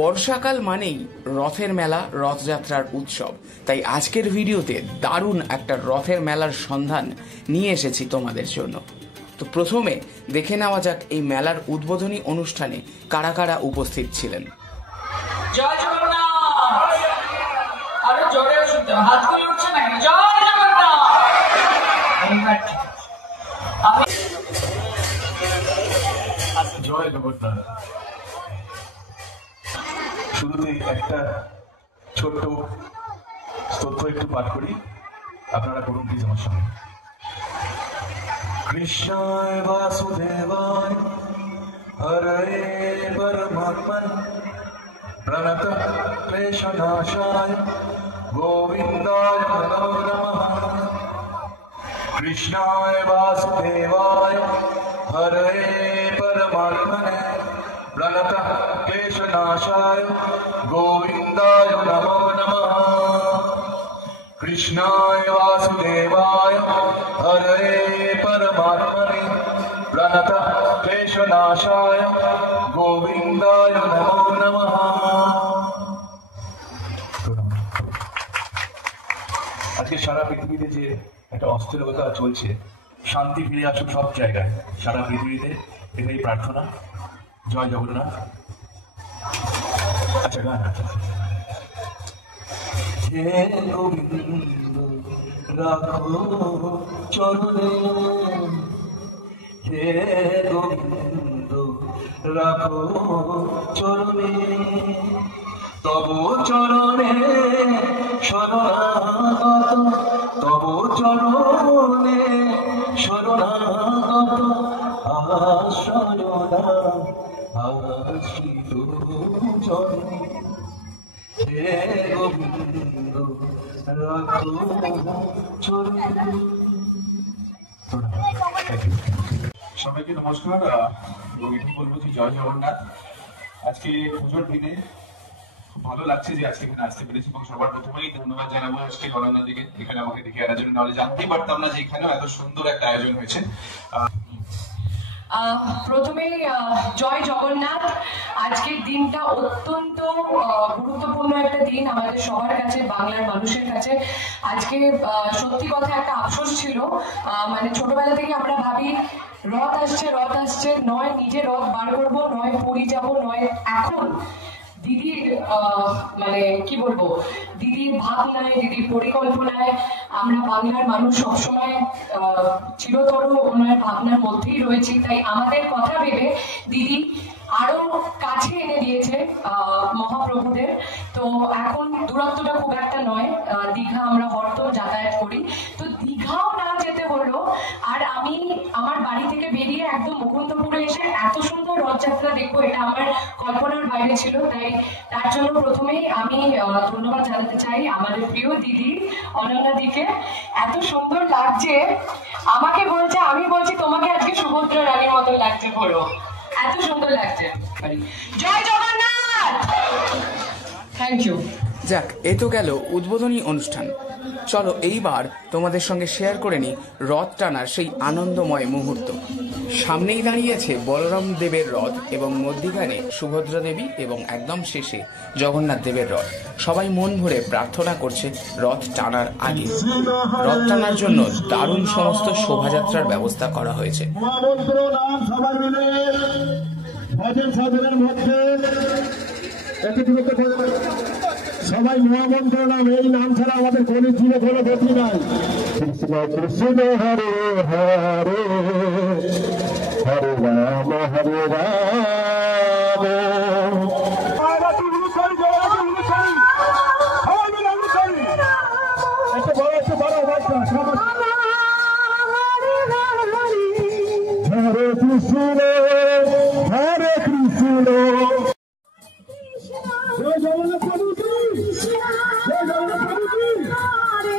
বর্ষাকাল মানেই রথের মেলা, রথযাত্রার উৎসব। তাই আজকের ভিডিওতে দারুণ একটা রথের মেলার সন্ধান নিয়ে এসেছি তোমাদের জন্য। তো প্রথমে দেখে নেওয়া যাক এই মেলার উদ্বোধনী অনুষ্ঠানে কারা কারা উপস্থিত ছিলেন। জয় জগন্নাথ। আরে জোরে শুনতে হাতগুলো উঠছে নাকি? জয় জগন্নাথ। জয় জগন্নাথ। শুরুতে একটা ছোট্ট স্তোত্র একটু পাঠ করি, আপনারা করুন প্লিজ আমার সঙ্গে। কৃষ্ণায় বাসুদেবায় হরে পরমাত্মন প্রণত ক্লেশনাশায় গোবিন্দায় নমো নমঃ। কৃষ্ণায় বাসুদেবায় হরে পরমাত্মনে প্রণত ক্লেশনাশায় গোবিন্দায় নমো নমঃ। কৃষ্ণায় বাসুদেবায় হরে পরমাত্মনে প্রণত ক্লেশনাশায় গোবিন্দায় নমো নমঃ। আজকে সারা পৃথিবীতে যে একটা অস্থিরতা চলছে, শান্তি ফিরে আসুক সব জায়গায়, সারা পৃথিবীতে, এটাই প্রার্থনা। জয় জগন্নাথ। আচ্ছা গান। হে গোবিন্দ রাখো চরণে, হে গোবিন্দ রাখো চরণে, তব চরণে শরণাগত, তব চরণে শরণাগত আশ্রয় আশ্রিত চরণে, হে গোবিন্দ রাখো চরণে। সবাইকে নমস্কার। এটি বলবো যে জয় জগন্নাথ। আজকে পুজোর দিনে খুব ভালো লাগছে যে আজকে এখানে আসতে পেরেছি, এবং সবার প্রথমেই ধন্যবাদ জানাবো আজকে অনন্যা দিকে, এখানে আমাকে দেখে আনার জন্য। নাহলে জানতেই পারতাম না যে এখানেও এত সুন্দর একটা আয়োজন হয়েছে। প্রথমেই জয় জগন্নাথ। আজকের দিনটা অত্যন্ত গুরুত্বপূর্ণ একটা দিন আমাদের সবার কাছে, বাংলার মানুষের কাছে। আজকে সত্যি কথা একটা আফসোস ছিল, মানে ছোটবেলা থেকে আমরা ভাবি রথ আসছে, রথ আসছে, নয় নিজে রথ বার করবো, নয় পুরী যাবো, নয় এখন দিদির মানে কি বলবো, দিদির ভাবনায়, দিদির পরিকল্পনায় আমরা বাংলার মানুষ সবসময় চিরতর ওনার ভাবনার মধ্যেই রয়েছি। তাই আমাদের কথা ভেবে দিদি আরো কাছে এনে দিয়েছে মহাপ্রভুদের। তো এখন দূরত্বটা খুব একটা নয়, দীঘা আমরা হরদম যাতায়াত করি, তো দীঘাও না যেতে হলো। আর আমি আমার বাড়ি থেকে বেরিয়ে একদম মুকুন্দপুরে এসে এত সুন্দর রথযাত্রা দেখবো, এটা আমার কল্পনার বাইরে ছিল। তাই তার জন্য প্রথমেই আমি ধন্যবাদ জানাতে চাই আমাদের প্রিয় দিদি অনন্যা দিকে। এত সুন্দর লাগছে, আমাকে বলছে, আমি বলছি তোমাকে আজকে সুভদ্রা রানীর মতো লাগছে, বলো এত সুন্দর লাগছে। জয় জগন্নাথ। Thank you. যাক, এ তো গেল উদ্বোধনী অনুষ্ঠান। চলো এইবার তোমাদের সঙ্গে শেয়ার করে নিই রথ টানার সেই আনন্দময় মুহূর্ত। সামনেই দাঁড়িয়েছে বলরাম দেবের রথ, এবং মধ্যিখানে সুভদ্রা দেবী, এবং একদম শেষে জগন্নাথ দেবের রথ। সবাই মন ভরে প্রার্থনা করছে রথ টানার আগে। রথ টানার জন্য দারুণ সমস্ত শোভাযাত্রার ব্যবস্থা করা হয়েছে। সবাই মহামন্ত্র নাম, এই নাম ছাড়া আমাদের কোন জীবে কোনো গতি নাই। কৃষ্ণ কৃষ্ণ হরে হরে, হরে রাম হরে রাম। হরে কৃষ্ণ হরে কৃষ্ণ। জয় জগন্নাথ প্রভু কি, জয় জগন্নাথ প্রভু কি। হরে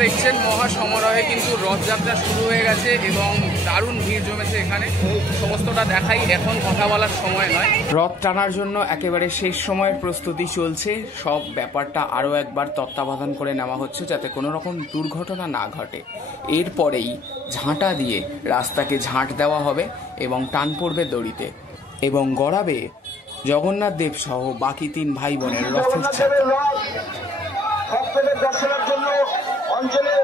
দেখছেন মহা সমারোহে কিন্তু রথযাত্রা শুরু হয়ে গেছে এবং দারুণ ভিড় জমেছে এখানে। সমস্তটা দেখাই, এখন কথা বলার সময় নয়। রথ টানার জন্য একেবারে শেষ সময়ের প্রস্তুতি চলছে। সব ব্যাপারটা আরও একবার তত্ত্বাবধান করে নেওয়া হচ্ছে যাতে কোনো রকম দুর্ঘটনা না ঘটে। এরপরেই ঝাঁটা দিয়ে রাস্তাকে ঝাঁট দেওয়া হবে এবং টান পড়বে দড়িতে এবং গড়াবে জগন্নাথ দেব সহ বাকি 3 ভাই বোনের রথের চাকা। ভক্তদের দর্শনের জন্য অঞ্চলে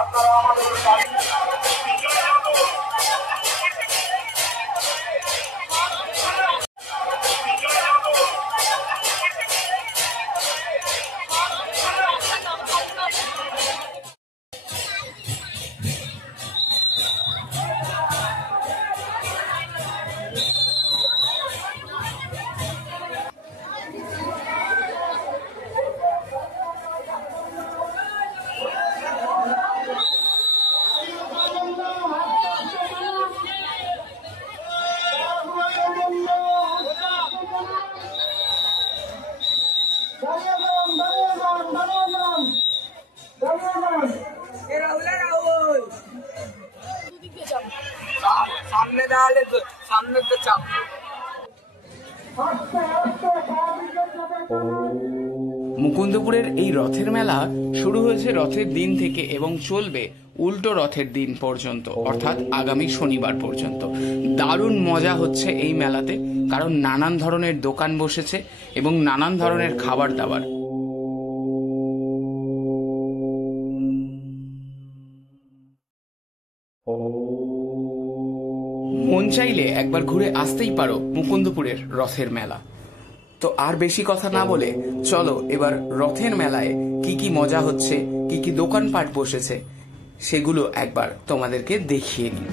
আপনারা আমাদের সামনে দাঁড়ালে তো সামনে তো চাপ। মুকুন্দপুরের এই রথের মেলা শুরু হয়েছে রথের দিন থেকে এবং চলবে উল্টো রথের দিন পর্যন্ত, অর্থাৎ আগামী শনিবার পর্যন্ত। দারুণ মজা হচ্ছে এই মেলাতে, কারণ নানান ধরনের দোকান বসেছে এবং নানান ধরনের খাবার দাবার। মন চাইলে একবার ঘুরে আসতেই পারো মুকুন্দপুরের রথের মেলা। তো আর বেশি কথা না বলে চলো এবার রথের মেলায় কি কি মজা হচ্ছে, কি কি দোকানপাট বসেছে সেগুলো একবার তোমাদেরকে দেখিয়ে নিই।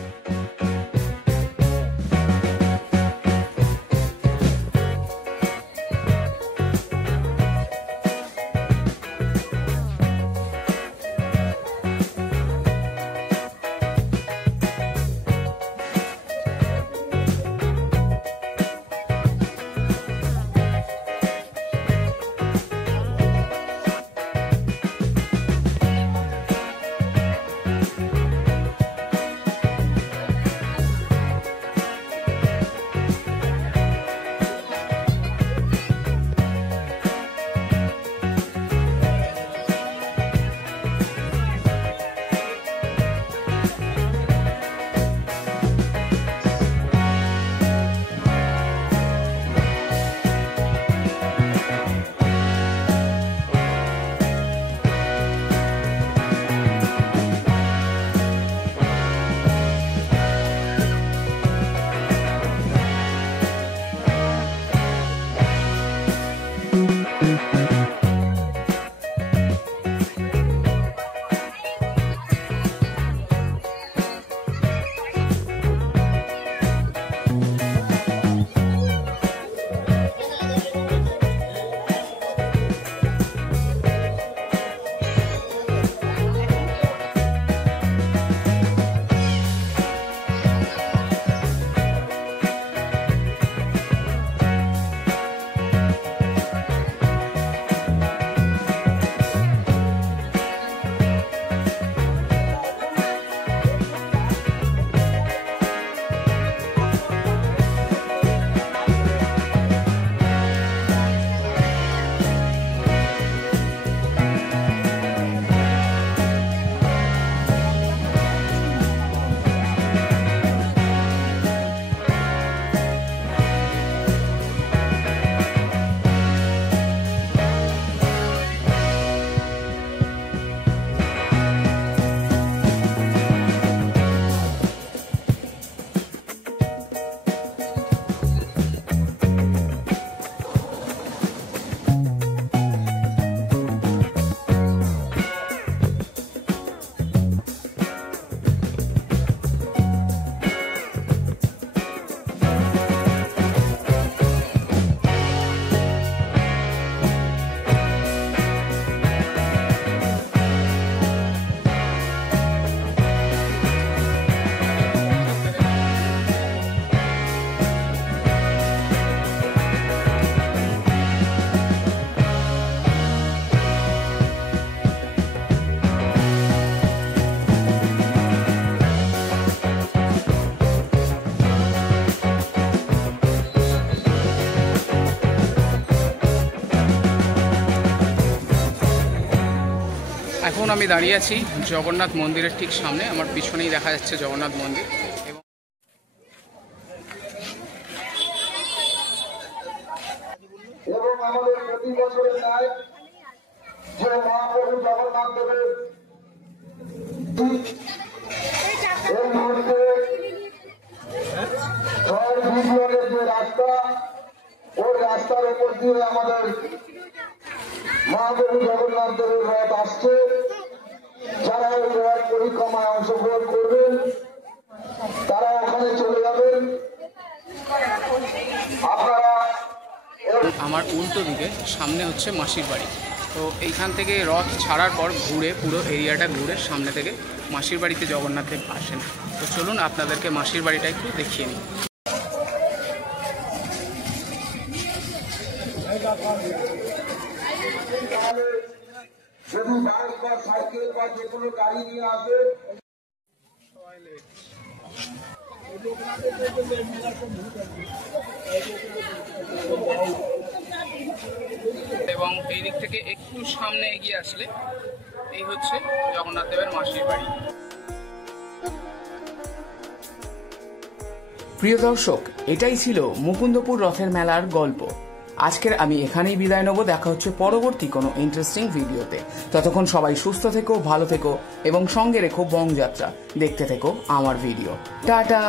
এখন আমি দাঁড়িয়ে আছি জগন্নাথ মন্দিরের ঠিক সামনে। আমার পিছনেই দেখা যাচ্ছে জগন্নাথ মন্দির। এবং আমাদের প্রতি বছরের ন্যায় যে মহাপ্রভু জগন্নাথ দেবের এই মুহূর্তে যে রাস্তা, ওই রাস্তার উপর দিয়ে আমাদের মহাপ্রভু জগন্নাথ দেবের রথ আসছে। যারা এই রথ পরিক্রমায় অংশগ্রহণ করবেন তারা ওখানে চলে যাবেন। আপনারা আমার উল্টো দিকে সামনে হচ্ছে মাসির বাড়ি। তো এইখান থেকে রথ ছাড়ার পর ঘুরে পুরো এরিয়াটা ঘুরে সামনে থেকে মাসির বাড়িতে জগন্নাথ দেব আসেন। তো চলুন আপনাদেরকে মাসির বাড়িটা একটু দেখিয়ে নিই। যদি বাইক বা সাইকেল বা যে কোনো গাড়ি নিয়ে আসে এবং এই দিক থেকে একটু সামনে এগিয়ে আসলে এই হচ্ছে জগন্নাথ দেবের মাসির বাড়ি। প্রিয় দর্শক, এটাই ছিল মুকুন্দপুর রথের মেলার গল্প। আজকের আমি এখানেই বিদায় নেব। দেখা হচ্ছে পরবর্তী কোনো ইন্টারেস্টিং ভিডিওতে। ততক্ষণ সবাই সুস্থ থেকো, ভালো থেকো এবং সঙ্গে রেখো বং যাত্রা। দেখতে থেকো আমার ভিডিও। টাটা।